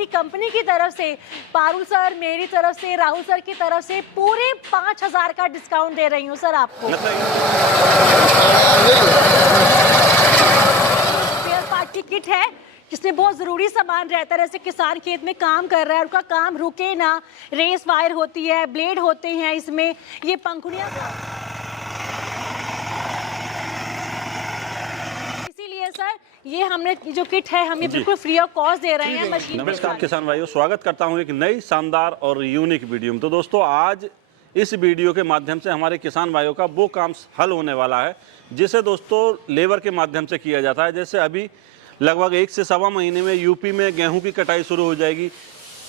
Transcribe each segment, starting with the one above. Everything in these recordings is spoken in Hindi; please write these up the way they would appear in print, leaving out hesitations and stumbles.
हमारी कंपनी की तरफ से, पारुल सर, मेरी तरफ से, राहुल सर की तरफ से पूरे 5000 का डिस्काउंट दे रही हूँ सर आपको। स्पेयर पार्ट की किट है जिसमें बहुत ज़रूरी सामान रहता है। जैसे किसान खेत में काम कर रहा है, उनका काम रुके ना, रेस वायर होती है, ब्लेड होते हैं, इसमें ये पंखुड़ियाँ, इसीलिए सर ये हमने जो किट है हम ये बिल्कुल फ्री ऑफ कॉस्ट दे रहे हैं मशीन। नमस्कार किसान भाइयों, स्वागत करता हूं एक नई शानदार और यूनिक वीडियो में। तो दोस्तों आज इस वीडियो के माध्यम से हमारे किसान भाइयों का वो काम हल होने वाला है जिसे दोस्तों लेबर के माध्यम से किया जाता है। जैसे अभी लगभग 1 से सवा महीने में यूपी में गेहूं की कटाई शुरू हो जाएगी,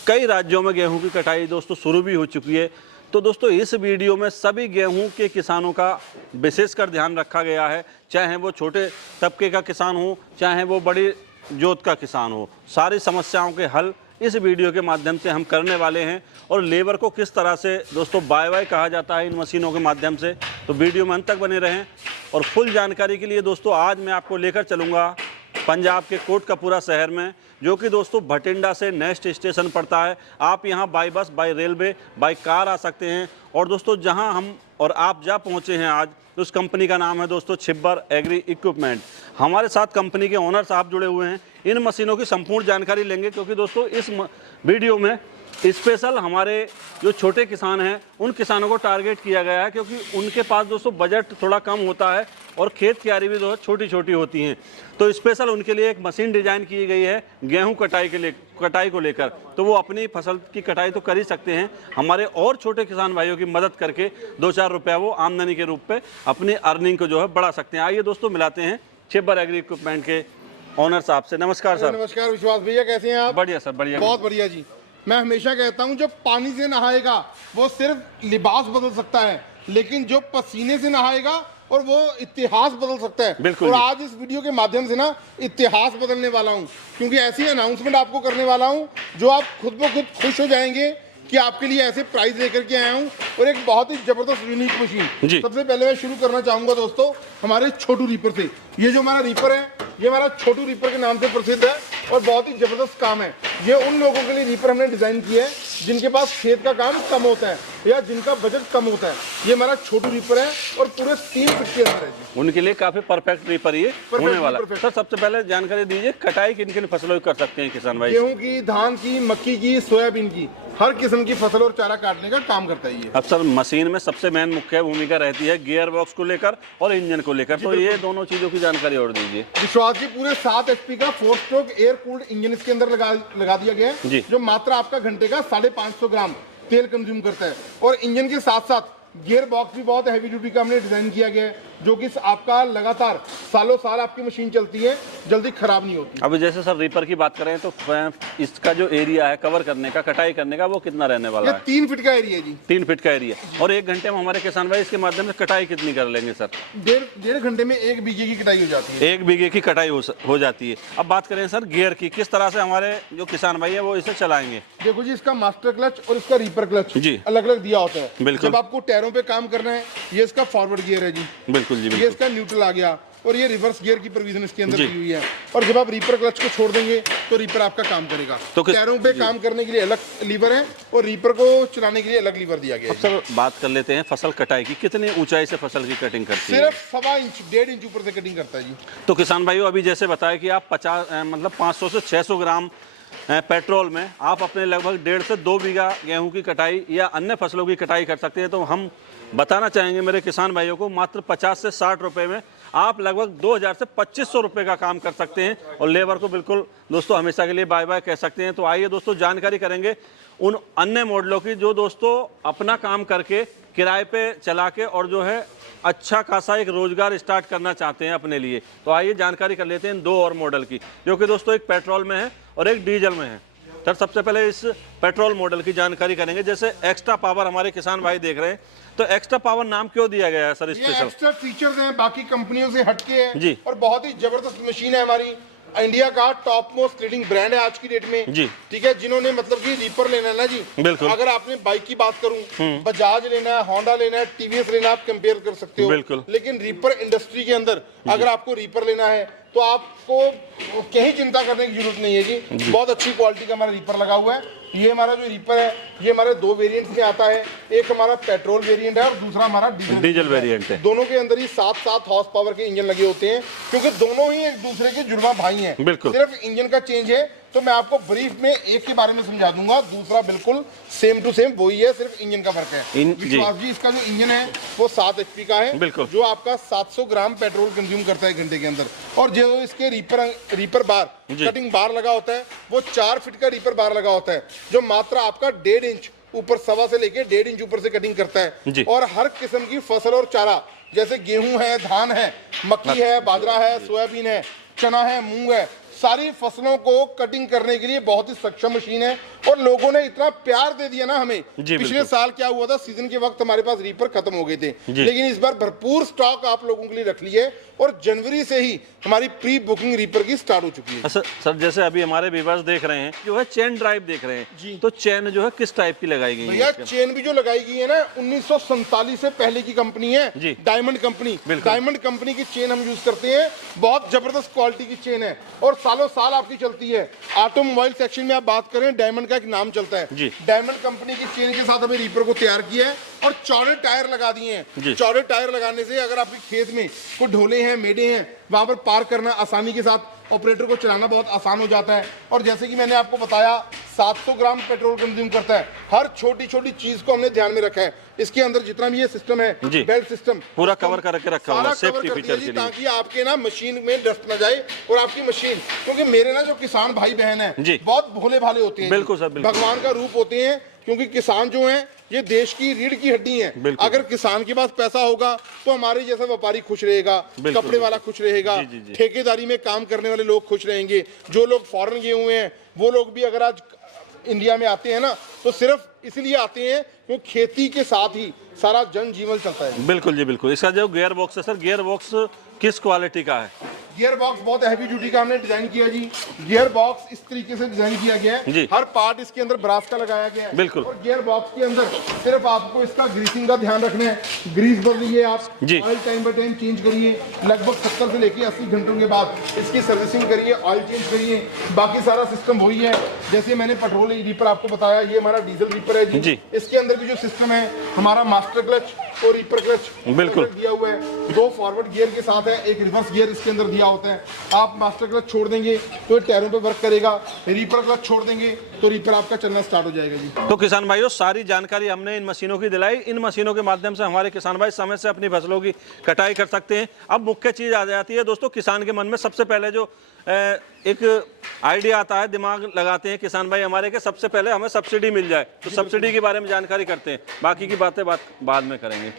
कई राज्यों में गेहूं की कटाई दोस्तों शुरू भी हो चुकी है। तो दोस्तों इस वीडियो में सभी गेहूं के किसानों का विशेषकर ध्यान रखा गया है, चाहे वो छोटे तबके का किसान हो, चाहे वो बड़ी जोत का किसान हो। सारी समस्याओं के हल इस वीडियो के माध्यम से हम करने वाले हैं। और लेबर को किस तरह से दोस्तों बाय बाय कहा जाता है इन मशीनों के माध्यम से, तो वीडियो में अंत तक बने रहें। और फुल जानकारी के लिए दोस्तों आज मैं आपको लेकर चलूँगा पंजाब के कोटकपूरा शहर में, जो कि दोस्तों भटिंडा से नेक्स्ट स्टेशन पड़ता है। आप यहाँ बाय बस, बाय रेलवे, बाय कार आ सकते हैं। और दोस्तों जहाँ हम और आप जा पहुँचे हैं आज, उस कंपनी का नाम है दोस्तों छिब्बर एग्री इक्विपमेंट। हमारे साथ कंपनी के ओनर साहब जुड़े हुए हैं, इन मशीनों की संपूर्ण जानकारी लेंगे, क्योंकि दोस्तों इस वीडियो में स्पेशल हमारे जो छोटे किसान हैं उन किसानों को टारगेट किया गया है, क्योंकि उनके पास दोस्तों बजट थोड़ा कम होता है और खेत क्यारी भी दोस्तों छोटी छोटी होती हैं। तो स्पेशल उनके लिए एक मशीन डिजाइन की गई है गेहूं कटाई को लेकर। तो वो अपनी फसल की कटाई तो कर ही सकते हैं, हमारे और छोटे किसान भाइयों की मदद करके 2-4 रुपया वो आमदनी के रूप में अपनी अर्निंग को जो है बढ़ा सकते हैं। आइए दोस्तों मिलाते हैं छिब्बर एग्री इक्विपमेंट के ओनर साहब से। नमस्कार सर। नमस्कार विश्वास भैया, कैसे हैं आप? बढ़िया सर, बढ़िया, बहुत बढ़िया जी। मैं हमेशा कहता हूं जो पानी से नहाएगा वो सिर्फ लिबास बदल सकता है, लेकिन जो पसीने से नहाएगा और वो इतिहास बदल सकता है। बिल्कुल। और आज इस वीडियो के माध्यम से ना इतिहास बदलने वाला हूं, क्योंकि ऐसी अनाउंसमेंट आपको करने वाला हूं जो आप खुद ब खुद खुश हो जाएंगे कि आपके लिए ऐसे प्राइस लेकर के आया हूं और एक बहुत ही जबरदस्त यूनिक मशीन। सबसे पहले मैं शुरू करना चाहूंगा दोस्तों हमारे छोटू रीपर से। ये जो हमारा रीपर है ये हमारा छोटू रीपर के नाम से प्रसिद्ध है और बहुत ही जबरदस्त काम है। ये उन लोगों के लिए रीपर हमने डिजाइन किया है जिनके पास खेत का काम कम होता है या जिनका बजट कम होता है। ये हमारा छोटू रीपर है और पूरे 3 फीट के अंदर है जी। उनके लिए काफी परफेक्ट रीपर ये होने वाला है। सर सबसे पहले जानकारी दीजिए, कटाई किन किन फसलों की कर सकते हैं किसान भाई? गेहूं की, धान की, मक्की की, सोयाबीन की, हर किस्म की फसल और चारा काटने का काम करता है ये। अब सर मशीन में सबसे मेन मुख्य भूमिका रहती है गियर बॉक्स को लेकर और इंजन को लेकर, तो ये दोनों चीजों की जानकारी और दीजिए। विश्वास जी पूरे 7 HP का 4 स्ट्रोक एयर कूल्ड इंजन इसके अंदर लगा दिया गया है, जो मात्र आपका घंटे का 550 ग्राम तेल कंज्यूम करता है। और इंजन के साथ साथ गियर बॉक्स भी बहुत हैवी ड्यूटी का हमने डिजाइन किया गया है, जो कि आपका लगातार सालों साल आपकी मशीन चलती है, जल्दी खराब नहीं होती। अभी जैसे सर रीपर की बात करें तो इसका जो एरिया है कवर करने का, कटाई करने का, वो कितना रहने वाला है? 3 फीट का एरिया है जी। 3 फीट का एरिया। और 1 घंटे में हमारे किसान भाई इसके माध्यम से कटाई कितनी कर लेंगे सर? 1.5 घंटे में 1 बीघे की कटाई हो जाती है। 1 बीघे की कटाई हो जाती है। अब बात करें सर गियर की, किस तरह से हमारे जो किसान भाई है वो इसे चलाएंगे? देखो जी, इसका मास्टर क्लच और इसका रीपर क्लच जी अलग अलग दिया होता है। बिल्कुल। जब आपको टायरों पे काम करना है ये इसका फॉरवर्ड गियर है जी। बिल्कुल जी, ये इसका न्यूट्रल आ गया और ये रिवर्स गियर की प्रोविजन इसके अंदर दी हुई है। और जब आप रीपर क्लच को छोड़ देंगे तो रीपर आपका काम करेगा। तो टायरों पे काम करने के लिए अलग लीवर है और रीपर को चलाने के लिए अलग लीवर दिया गया है। सर बात कर लेते हैं फसल कटाई की, कितनी ऊंचाई से फसल की कटिंग करती है? सिर्फ 1.25 इंच, 1.5 इंच ऊपर से कटिंग करता है जी। तो किसान भाइयों अभी जैसे बताया कि आप 500 से 600 ग्राम पेट्रोल में आप अपने लगभग 1.5 से 2 बीघा गेहूं की कटाई या अन्य फसलों की कटाई कर सकते हैं। तो हम बताना चाहेंगे मेरे किसान भाइयों को, मात्र 50 से 60 रुपए में आप लगभग 2000 से 2500 रुपए का काम कर सकते हैं और लेबर को बिल्कुल दोस्तों हमेशा के लिए बाय बाय कह सकते हैं। तो आइए दोस्तों जानकारी करेंगे उन अन्य मॉडलों की जो दोस्तों अपना काम करके किराए पे चला के और जो है अच्छा खासा एक रोजगार स्टार्ट करना चाहते हैं अपने लिए। तो आइए जानकारी कर लेते हैं 2 और मॉडल की, जो कि दोस्तों एक पेट्रोल में है और एक डीजल में है। सर सबसे पहले इस पेट्रोल मॉडल की जानकारी करेंगे। जैसे एक्स्ट्रा पावर हमारे किसान भाई देख रहे हैं, तो एक्स्ट्रा पावर नाम क्यों दिया गया है सर? स्पेशल एक्स्ट्रा फीचर्स हैं, बाकी कंपनियों से हटके है जी और बहुत ही जबरदस्त मशीन है हमारी। इंडिया का टॉप मोस्ट लीडिंग ब्रांड है आज की डेट में जी। ठीक है, जिन्होंने मतलब कि रीपर लेना है ना जी, बिल्कुल। अगर आपने बाइक की बात करूं, बजाज लेना है, होंडा लेना है, टीवीएस लेना है, आप कंपेयर कर सकते हो। बिल्कुल। लेकिन रीपर इंडस्ट्री के अंदर अगर आपको रीपर लेना है तो आपको कहीं चिंता करने की जरूरत नहीं है जी। बहुत अच्छी क्वालिटी का हमारा रीपर लगा हुआ है। ये हमारा जो रीपर है ये हमारे 2 वेरिएंट्स में आता है, एक हमारा पेट्रोल वेरिएंट है और दूसरा हमारा डीजल वेरिएंट है। दोनों के अंदर ही 7-7 हॉर्स पावर के इंजन लगे होते हैं, क्योंकि दोनों ही एक दूसरे के जुड़वा भाई हैं। बिल्कुल। सिर्फ इंजन का चेंज है, तो मैं आपको ब्रीफ में एक के बारे में समझा दूंगा, दूसरा बिल्कुल सेम टू सेम वही है, सिर्फ इंजन का फर्क है। विश्वास जी, इसका जो इंजन है वो 7 HP का है, बिल्कुल, जो आपका 700 ग्राम पेट्रोल कंज्यूम करता है घंटे के अंदर। और जो इसके रीपर बार, कटिंग बार लगा होता है, वो 4 फीट का रीपर बार लगा होता है, जो मात्र आपका 1.5 इंच ऊपर, सवा से लेके 1.5 इंच ऊपर से कटिंग करता है। और हर किस्म की फसल और चारा, जैसे गेहूं है, धान है, मक्की है, बाजरा है, सोयाबीन है, चना है, मूंग है, सारी फसलों को कटिंग करने के लिए बहुत ही सक्षम मशीन है। और लोगों ने इतना प्यार दे दिया ना हमें। पिछले साल क्या हुआ था, सीजन के वक्त हमारे पास रीपर खत्म हो गए थे, लेकिन इस बार भरपूर स्टॉक आप लोगों के लिए रख लिए और जनवरी से ही हमारी प्री बुकिंग रीपर की स्टार्ट हो चुकी है। सर जैसे अभी हमारे व्यूअर्स देख रहे हैं जो है चेन ड्राइव देख रहे हैं, तो चेन जो है किस टाइप की लगाई गई है? भैया चेन भी जो लगाई गई है ना 1947 से पहले की कंपनी है, डायमंड कंपनी। डायमंड कंपनी की चेन हम यूज करते हैं, बहुत जबरदस्त क्वालिटी की चेन है और सालों साल आपकी चलती है। ऑटोमोबाइल सेक्शन में आप बात करें, डायमंड का एक नाम चलता है। डायमंड कंपनी की चेन के साथ हमें रीपर को तैयार किया है और चौड़े टायर लगा दिए हैं। चौड़े टायर लगाने से अगर आपके खेत में कोई ढोले हैं, मेढे हैं, वहां पर पार करना आसानी के साथ, ऑपरेटर को चलाना बहुत आसान हो जाता है। और जैसे कि मैंने आपको बताया 700 ग्राम पेट्रोल कंज्यूम करता है। हर छोटी छोटी चीज को हमने ध्यान में रखा है। इसके अंदर जितना भी ये सिस्टम है, बेल्ट सिस्टम पूरा कवर करके रखा हुआ है सेफ्टी फीचर के लिए, ताकि आपके ना मशीन में डस्ट ना जाए। और आपकी मशीन, क्योंकि मेरे ना जो किसान भाई बहन है बहुत भोले भाले होते हैं, बिल्कुल सर, भगवान का रूप होते हैं, क्योंकि किसान जो है ये देश की रीढ़ की हड्डी है। अगर किसान के पास पैसा होगा तो हमारे जैसा व्यापारी खुश रहेगा, कपड़े वाला खुश रहेगा, ठेकेदारी में काम करने वाले लोग खुश रहेंगे। जो लोग फॉरेन गए हुए हैं वो लोग भी अगर आज इंडिया में आते हैं ना, तो सिर्फ इसलिए आते हैं क्योंकि खेती के साथ ही सारा जनजीवन चलता है। बिल्कुल जी, बिल्कुल। इसका जो गियर बॉक्स है सर, गियर बॉक्स किस क्वालिटी का है? गियर बॉक्स बहुत हैवी ड्यूटी का हमने डिजाइन किया जी। गियर बॉक्स इस तरीके से डिजाइन किया गया है, हर पार्ट इसके अंदर ब्रास का लगाया गया है। बिल्कुल। और गियर बॉक्स के अंदर सिर्फ आपको इसका ग्रीसिंग का ध्यान रखना है। ग्रीस बदलिए आप, oil time by time change करिए। लगभग 70 से लेकर 80 घंटों के बाद इसकी सर्विसिंग करिए, ऑयल चेंज करिए। बाकी सारा सिस्टम वही है जैसे मैंने पेट्रोल रीपर आपको बताया। ये हमारा डीजल रीपर है जी। इसके अंदर भी जो सिस्टम है हमारा मास्टर क्लच और रीपर क्लच बिल्कुल दिया हुआ है। 2 फॉरवर्ड गियर के साथ है, एक रिवर्स गियर इसके अंदर दिया होता है। आप मास्टर क्लच छोड़ देंगे तो टायरों पे वर्क करेगा, रीपर क्लच छोड़ देंगे तो रीपर आपका चलना स्टार्ट हो जाएगा जी। तो किसान भाइयों, सारी जानकारी हमने इन मशीनों की दिलाई। इन मशीनों के माध्यम से हमारे किसान भाई समय से अपनी फसलों की कटाई कर सकते हैं। अब मुख्य चीज आ जाती है दोस्तों, किसान के मन में सबसे पहले जो एक आइडिया आता है, दिमाग लगाते हैं किसान भाई हमारे के, सबसे पहले हमें सब्सिडी मिल जाए। तो सब्सिडी के बारे में जानकारी करते हैं, बाकी की बातें बाद में करेंगे।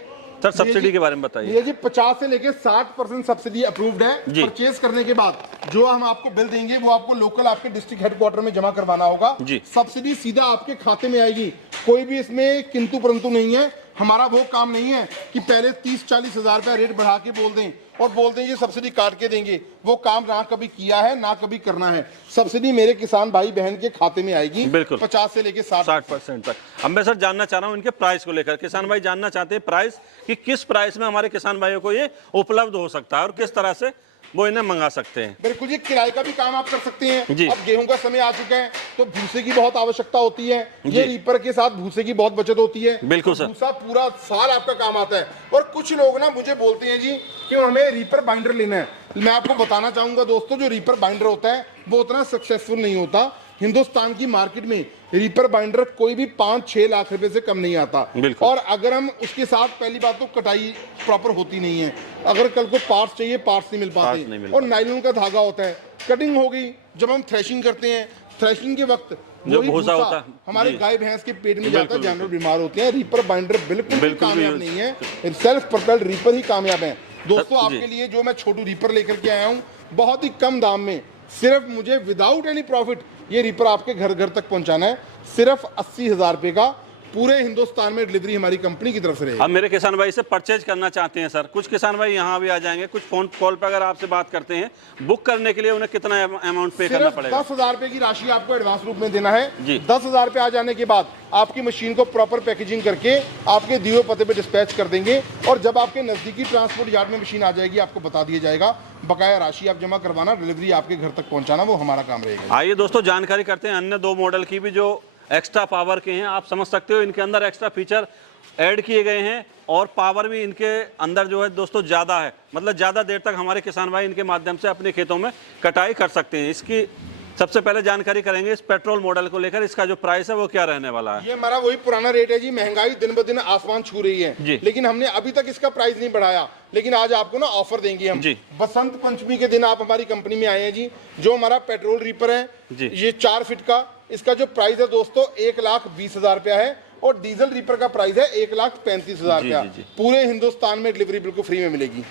सर सब्सिडी के बारे में बताइए। ये जी 50 से लेके 60% सब्सिडी अप्रूव्ड है। परचेज करने के बाद जो हम आपको बिल देंगे वो आपको लोकल आपके डिस्ट्रिक्ट हेडक्वार्टर में जमा करवाना होगा। सब्सिडी सीधा आपके खाते में आएगी, कोई भी इसमें किंतु परंतु नहीं है। हमारा वो काम नहीं है कि पहले 30-40 हजार रुपया रेट बढ़ा के बोल दें और बोल दें ये सब्सिडी काट के देंगे। वो काम ना कभी किया है ना कभी करना है। सब्सिडी मेरे किसान भाई बहन के खाते में आएगी, बिल्कुल 50 से लेके 60% तक। अब मैं सर जानना चाह रहा हूँ इनके प्राइस को लेकर, किसान भाई जानना चाहते हैं प्राइस, कि किस प्राइस में हमारे किसान भाइयों को ये उपलब्ध हो सकता है और किस तरह से वो इन्हें मंगा सकते हैं। बिल्कुल जी, किराए का भी काम आप कर सकते हैं। अब गेहूं का समय आ चुका है तो भूसे की बहुत आवश्यकता होती है। ये रीपर के साथ भूसे की बहुत बचत होती है। बिल्कुल सर, भूसा पूरा साल आपका काम आता है। और कुछ लोग ना मुझे बोलते हैं जी कि हमें रीपर बाइंडर लेना है। मैं आपको बताना चाहूंगा दोस्तों, जो रीपर बाइंडर होता है वो उतना सक्सेसफुल नहीं होता। हिंदुस्तान की मार्केट में रीपर बाइंडर कोई भी 5-6 लाख रुपए से कम नहीं आता। और अगर हम उसके साथ, पहली बात तो कटाई प्रॉपर होती नहीं है। अगर कल को पार्ट्स चाहिए, पार्ट्स नहीं मिल पाते। और नायलॉन का धागा होता है, कटिंग हो गई। जब हम थ्रेशिंग करते हैं, थ्रेशिंग के वक्त जो भूसा होता है हमारे गाय भैंस के पेट में जाता है, जानवर बीमार होते हैं। रीपर बाइंडर बिल्कुल कामयाब नहीं है। सेल्फ प्रोपेल्ड रीपर ही कामयाब है दोस्तों। आपके लिए जो मैं छोटू रीपर लेकर के आया हूँ बहुत ही कम दाम में, सिर्फ मुझे विदाउट एनी प्रॉफिट ये रीपर आपके घर घर तक पहुंचाना है। सिर्फ 80 हजार रुपए का पूरे हिंदुस्तान में डिलीवरी हमारी कंपनी की तरफ से रहेगी। अब मेरे किसान भाई से परचेज करना चाहते हैं सर, कुछ किसान भाई यहाँ भी आ जाएंगे, कुछ फोन कॉल पर अगर आपसे बात करते हैं, बुक करने के लिए उन्हें कितना अमाउंट पे करना पड़ेगा? 10,000 रुपए की राशि आपको एडवांस रूप में देना है जी। 10,000 रुपए आ जाने के बाद आपकी मशीन को प्रॉपर पैकेजिंग करके आपके दिए हुए पते पे डिस्पैच कर देंगे, और जब आपके नजदीकी ट्रांसपोर्ट यार्ड में मशीन आ जाएगी आपको बता दिया जाएगा, बकाया राशि आप जमा करवाना, डिलीवरी आपके घर तक पहुंचाना, वो हमारा काम रहेगा। आइए दोस्तों जानकारी करते हैं अन्य 2 मॉडल की भी जो एक्स्ट्रा पावर के हैं। आप समझ सकते हो इनके अंदर एक्स्ट्रा फीचर ऐड किए गए हैं और पावर भी इनके अंदर जो है दोस्तों ज़्यादा है, मतलब ज़्यादा देर तक हमारे किसान भाई इनके माध्यम से अपने खेतों में कटाई कर सकते हैं। इसकी सबसे पहले जानकारी करेंगे इस पेट्रोल मॉडल को लेकर, इसका जो प्राइस है वो क्या रहने वाला है? ये हमारा वही पुराना रेट है जी, महंगाई दिन ब दिन आसमान छू रही है जी। लेकिन हमने अभी तक इसका प्राइस नहीं बढ़ाया, लेकिन आज आपको ना ऑफर देंगे हम जी। बसंत पंचमी के दिन आप हमारी कंपनी में आए हैं जी। जो हमारा पेट्रोल रीपर है जी। ये 4 फीट का, इसका जो प्राइस है दोस्तों 1,20,000 रुपया है, और डीजल रीपर का प्राइस है 1,35,000 जी, रुपया। जी, जी। पूरे हिंदुस्तान में डिलीवरी बिल्कुल फ्री में मिलेगी।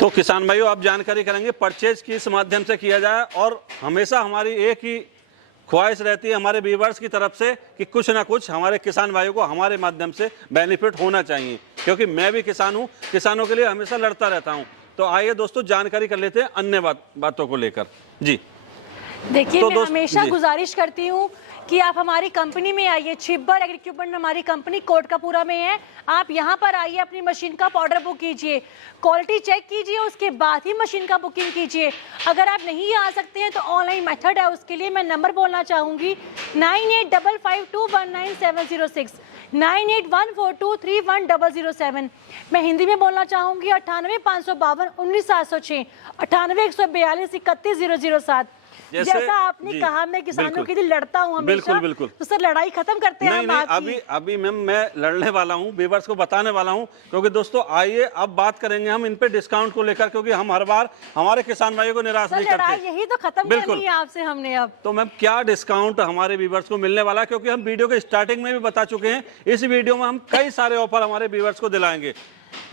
तो किसान भाइयों आप जानकारी करेंगे परचेज किस माध्यम से किया जाए, और हमेशा हमारी एक ही ख्वाहिश रहती है हमारे व्यूवर्स की तरफ से कि कुछ ना कुछ हमारे किसान भाइयों को हमारे माध्यम से बेनिफिट होना चाहिए, क्योंकि मैं भी किसान हूँ, किसानों के लिए हमेशा लड़ता रहता हूँ। तो आइए दोस्तों जानकारी कर लेते हैं अन्य बातों को लेकर। जी देखिए तो मैं हमेशा जी। गुजारिश करती हूँ कि आप हमारी कंपनी में आइए। छिब्बर एग्री इक्विपमेंट हमारी कंपनी कोटकपूरा में है। आप यहाँ पर आइए, अपनी मशीन का ऑर्डर बुक कीजिए, क्वालिटी चेक कीजिए, उसके बाद ही मशीन का बुकिंग कीजिए। अगर आप नहीं आ सकते हैं तो ऑनलाइन मेथड है, उसके लिए मैं नंबर बोलना चाहूँगी 9855219706 9814231007। मैं हिंदी में बोलना चाहूँगी 9855219706 9814231007। जैसा आपने कहा मैं किसानों के लिए लड़ता हूं हमेशा। बिल्कुल बिल्कुल। तो सर लड़ाई खत्म करते हैं नहीं, हम नहीं, आपकी। अभी मैम मैं लड़ने वाला हूं, व्यूअर्स को बताने वाला हूं, क्योंकि दोस्तों आइए अब बात करेंगे हम इन पे डिस्काउंट को लेकर, क्योंकि हम हर बार हमारे किसान भाइयों को निराश नहीं लड़ाई करते। यही तो खत्म करनी है आपसे हमने अब। तो मैम क्या डिस्काउंट हमारे व्यूअर्स को मिलने वाला है, क्योंकि हम वीडियो के स्टार्टिंग में भी बता चुके हैं, इस वीडियो में हम कई सारे ऑफर हमारे व्यूअर्स को दिलाएंगे।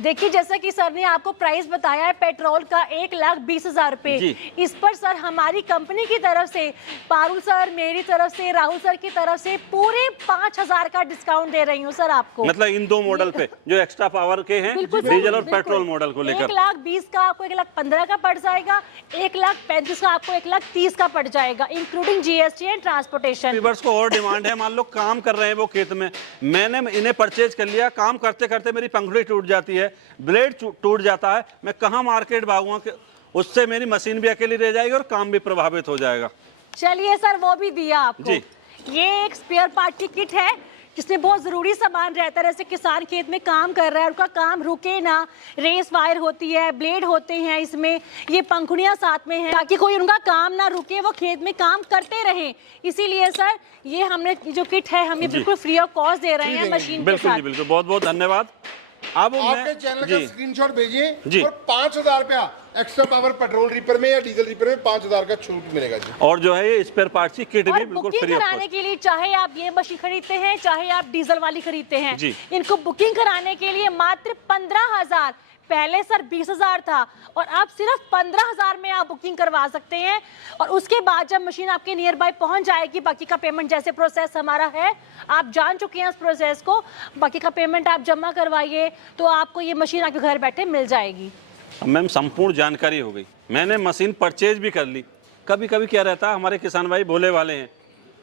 देखिए जैसा कि सर ने आपको प्राइस बताया है पेट्रोल का 1,20,000 रुपए, इस पर सर हमारी कंपनी की तरफ से, पारुल सर, मेरी तरफ से, राहुल सर की तरफ से पूरे 5,000 का डिस्काउंट दे रही हूँ सर आपको। मतलब इन 2 मॉडल पे जो एक्स्ट्रा पावर के हैं, डीजल और पेट्रोल मॉडल को लेकर 1,20,000 का आपको 1,15,000 का पड़ जाएगा, 1,35,000 का आपको 1,30,000 का पड़ जाएगा, including GST and transportation. Viewers को और डिमांड है, मान लो काम कर रहे हैं वो खेत में, मैंने इन्हें परचेज कर लिया, काम करते करते मेरी पंखुड़ी टूट जाती है, ब्लेड टूट जाता है, मैं कहां मार्केट भागूंगा, उससे मेरी मशीन भी अकेली रह जाएगी और काम भी प्रभावित हो जाएगा। चलिए सर वो भी दिया आपको। ये एक स्पेयर पार्ट की किट है जिसमें बहुत जरूरी सामान रहता है। जैसे किसान खेत में काम कर रहा है, उनका काम रुके ना, रेस वायर होती है, ब्लेड होते हैं, इसमें ये पंखुड़ियां साथ में हैं ताकि कोई उनका काम ना रुके, वो खेत में काम करते रहें। इसीलिए सर ये हमने जो किट है हम ये बिल्कुल फ्री ऑफ कॉस्ट दे रहे हैं मशीन के साथ। बिल्कुल, बहुत बहुत धन्यवाद। अब आपके चैनल का स्क्रीनशॉट भेजिए और 5,000 रुपया एक्स्ट्रा पावर पेट्रोल रीपर में या डीजल रीपर में 5,000 का छूट मिलेगा जी। और जो है ये स्पेयर पार्ट्स की किट भी बिल्कुल फ्री ऑफ कराने के लिए, चाहे आप ये मशीन खरीदते हैं चाहे आप डीजल वाली खरीदते हैं, इनको बुकिंग कराने के लिए मात्र 15,000, पहले सर 20,000 था और अब सिर्फ 15,000 में आप बुकिंग करवा सकते हैं। और उसके बाद जब मशीन आपके नियर बाय पहुंच जाएगी, बाकी का पेमेंट जैसे प्रोसेस हमारा है आप जान चुके हैं उस प्रोसेस को, बाकी का पेमेंट आप जमा करवाइए तो आपको ये मशीन आपके घर बैठे मिल जाएगी। मैम संपूर्ण जानकारी हो गई, मैंने मशीन परचेज भी कर ली। कभी कभी क्या रहता है, हमारे किसान भाई भोले वाले हैं,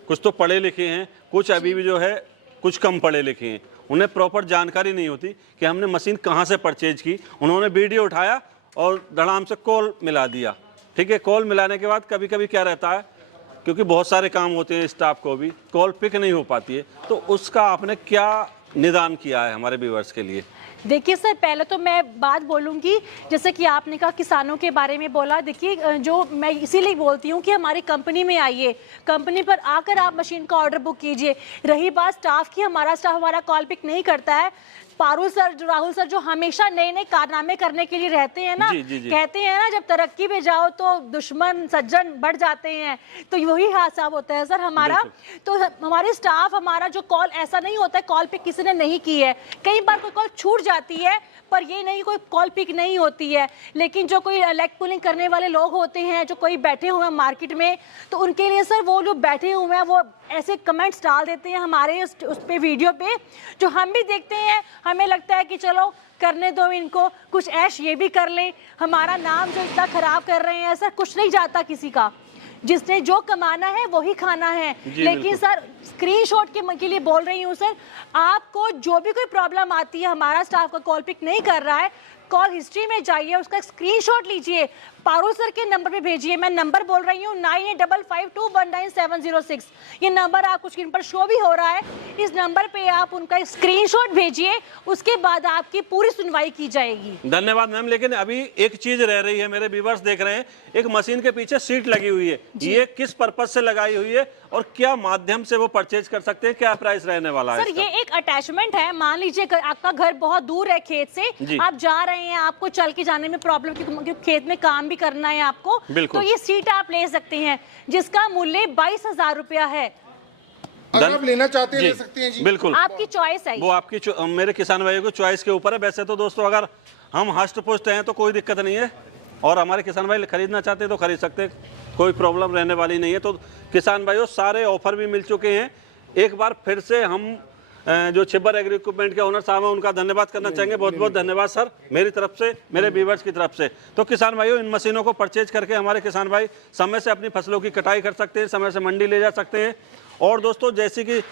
कुछ तो पढ़े लिखे हैं, कुछ अभी भी जो है कुछ कम पढ़े लिखे हैं, उन्हें प्रॉपर जानकारी नहीं होती कि हमने मशीन कहाँ से परचेज की। उन्होंने वीडियो उठाया और धड़ाम से कॉल मिला दिया। ठीक है, कॉल मिलाने के बाद कभी कभी क्या रहता है, क्योंकि बहुत सारे काम होते हैं, स्टाफ को भी कॉल पिक नहीं हो पाती है, तो उसका आपने क्या निदान किया है हमारे व्यूअर्स के लिए? देखिए सर पहले तो मैं बात बोलूँगी, जैसे कि आपने कहा किसानों के बारे में बोला, देखिए जो मैं इसीलिए बोलती हूँ कि हमारी कंपनी में आइए, कंपनी पर आकर आप मशीन का ऑर्डर बुक कीजिए। रही बात स्टाफ की, हमारा स्टाफ हमारा कॉल पिक नहीं करता है। पारुल सर, राहुल सर जो हमेशा नए नए कारनामे करने के लिए रहते हैं ना, कहते हैं ना जब तरक्की में जाओ तो दुश्मन सज्जन बढ़ जाते हैं, तो वही हिसाब होता है सर हमारा। तो हमारे स्टाफ, हमारा जो कॉल ऐसा नहीं होता है कॉल पिक किसी ने नहीं की है, कई बार कोई कॉल छूट जाती है पर ये नहीं कोई कॉल पिक नहीं होती है। लेकिन जो कोई लेग पुलिंग करने वाले लोग होते हैं, जो कोई बैठे हुए हैं मार्केट में, तो उनके लिए सर वो जो बैठे हुए हैं वो ऐसे कमेंट्स डाल देते हैं हमारे उस पे वीडियो पे, जो हम भी देखते हैं, हमें लगता है कि चलो करने दो इनको, कुछ ऐश ये भी कर लें, हमारा नाम जो इतना खराब कर रहे हैं। ऐसा कुछ नहीं जाता किसी का, जिसने जो कमाना है वही खाना है। लेकिन सर स्क्रीनशॉट के लिए बोल रही हूँ सर, आपको जो भी कोई प्रॉब्लम आती है, हमारा स्टाफ का कॉल पिक नहीं कर रहा है, कॉल हिस्ट्री में जाइए, उसका स्क्रीनशॉट लीजिए, पारुल सर के नंबर पे भेजिए। मैं नंबर बोल रही हूँ 9855219706। ये नंबर आपको स्क्रीन पर शो भी हो रहा है, इस नंबर पे आप उनका स्क्रीनशॉट भेजिए, उसके बाद आपकी पूरी सुनवाई की जाएगी। धन्यवाद मैम। लेकिन अभी एक चीज रह रही है, मेरे व्यूअर्स देख रहे हैं, एक मशीन के पीछे सीट लगी हुई है, ये किस पर्पज से लगाई हुई है और क्या माध्यम से वो परचेज कर सकते हैं, क्या प्राइस रहने वाला है? सर ये एक अटैचमेंट है। मान लीजिए आपका घर बहुत दूर है खेत से, आप जा रहे हैं, आपको चल के जाने में प्रॉब्लम, क्योंकि खेत में काम भी करना है आपको, तो ये सीट आप ले सकते हैं, जिसका मूल्य 22,000 रुपया है। अगर आप लेना चाहते हैं ले सकते हैं जी, बिल्कुल आपकी चॉइस है, वो आपकी मेरे किसान भाइयों को चॉइस के ऊपर है। वैसे तो दोस्तों अगर हम हष्ट पुष्ट हैं तो कोई दिक्कत नहीं है, और हमारे किसान भाई खरीदना चाहते हैं तो खरीद सकते हैं, कोई प्रॉब्लम रहने वाली नहीं है। तो किसान भाइयों सारे ऑफर भी मिल चुके हैं। एक बार फिर से हम जो छिब्बर एग्री इक्विपमेंट के ओनर साहब हैं उनका धन्यवाद करना चाहेंगे। बहुत बहुत धन्यवाद सर, मेरी तरफ से, मेरे व्यूअर्स की तरफ से। तो किसान भाइयों इन मशीनों को परचेज करके हमारे किसान भाई समय से अपनी फसलों की कटाई कर सकते हैं, समय से मंडी ले जा सकते हैं। और दोस्तों जैसे कि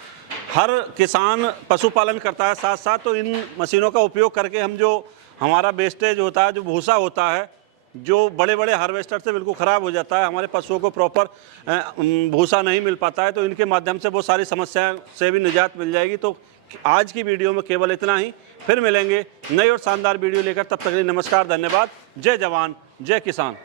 हर किसान पशुपालन करता है साथ साथ, तो इन मशीनों का उपयोग करके हम जो हमारा वेस्टेज होता है, जो भूसा होता है, जो बड़े बड़े हार्वेस्टर से बिल्कुल ख़राब हो जाता है, हमारे पशुओं को प्रॉपर भूसा नहीं मिल पाता है, तो इनके माध्यम से वो सारी समस्या से भी निजात मिल जाएगी। तो आज की वीडियो में केवल इतना ही, फिर मिलेंगे नई और शानदार वीडियो लेकर, तब तक के लिए नमस्कार, धन्यवाद, जय जवान जय किसान।